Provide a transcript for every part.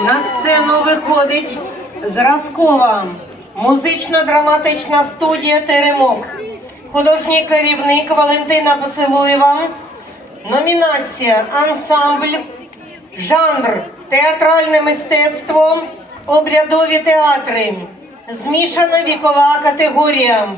На сцену виходить зразкова музично-драматична студія Теремок. Художній керівник Валентина Поцелуєва. Номінація Ансамбль. Жанр театральне мистецтво, обрядові театри. Змішана вікова категорія.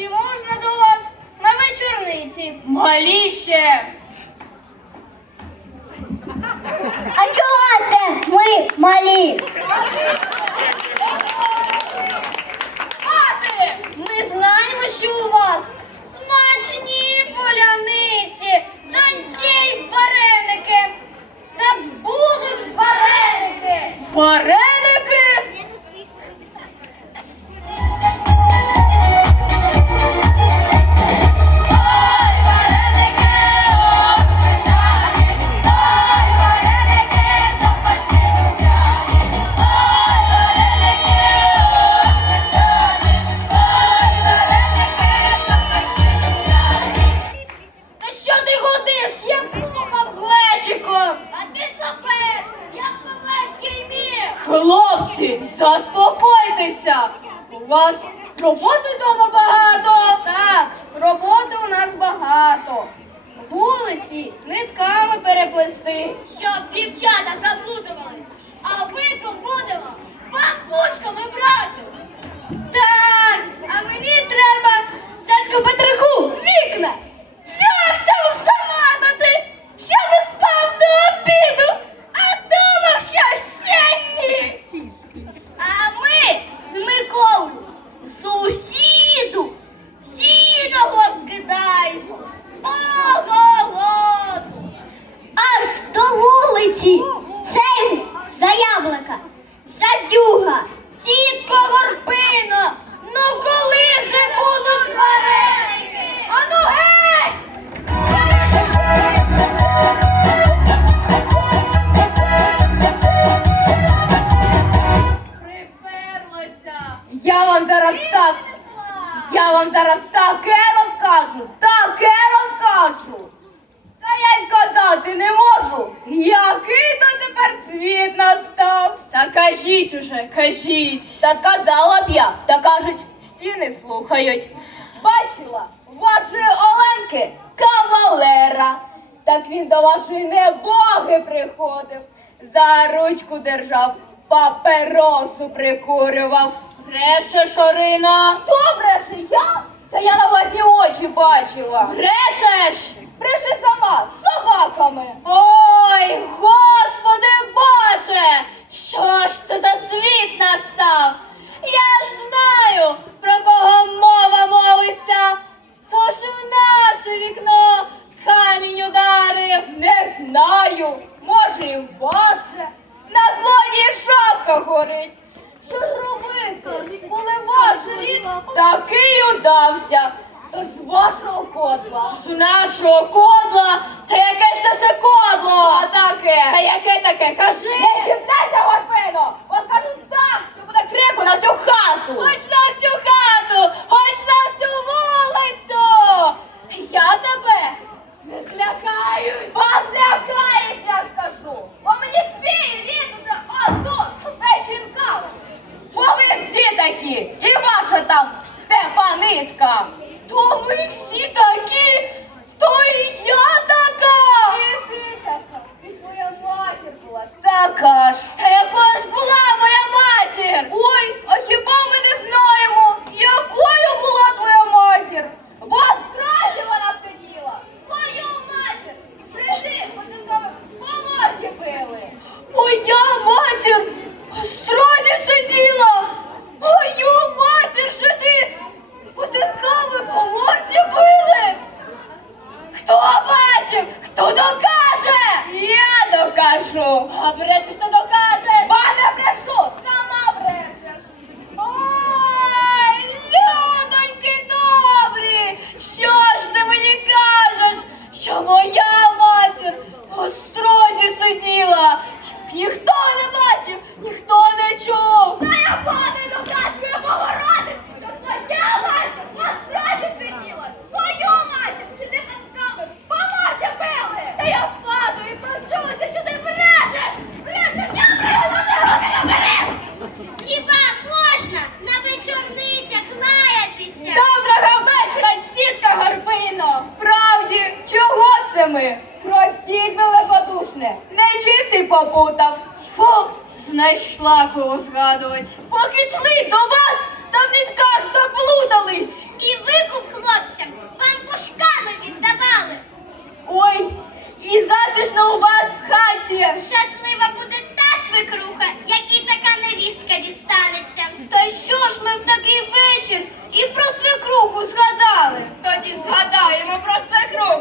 Чи можна до вас на вечорниці? Малі ще. А чого це ми малі? Мати, ми знаємо, що у вас смачні поляниці, та ще й вареники. Так будуть вареники. Вареники? Заспокойтеся! У вас роботи вдома багато. Так, роботи у нас багато. Вулиці нитками переплести. Щоб дівчата заплутувались, а ви Я вам зараз так. Я вам зараз таке розкажу, таке розкажу. Та я й сказати не можу. Який то тепер цвіт настав? Та кажіть уже, кажіть. Та сказала б я, та кажуть, стіни слухають. Бачила вашої Оленки кавалера. Так він до вашої небоги приходив, за ручку держав, паперосу прикурював. Бреше шорина. Хто бреше? Я? Та я на власні очі бачила. Брешеш? Бреше сама з собаками. Ой, господи Боже! Що ж це за світ настав? Я ж знаю, про кого мова моя. проковтав. Фу, знайшла кого згадувати. Поки йшли до вас, та в нитках заплутались. І викуп хлопцям вам пушками віддавали. Ой, і затишно у вас в хаті. Щаслива буде та свекруха, якій така невістка дістанеться. Та що ж ми в такий вечір і про свекруху згадали? Тоді згадаємо про свекруху.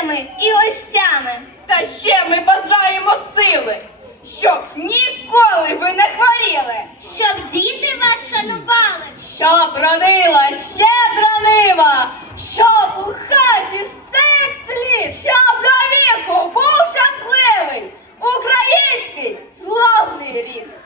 гостями і гостями. Та ще ми бажаємо сили, щоб ніколи ви не хворіли, щоб діти вас шанували, щоб родила щедра нива, щоб у хаті всех слід, щоб до віку був щасливий український славний рік.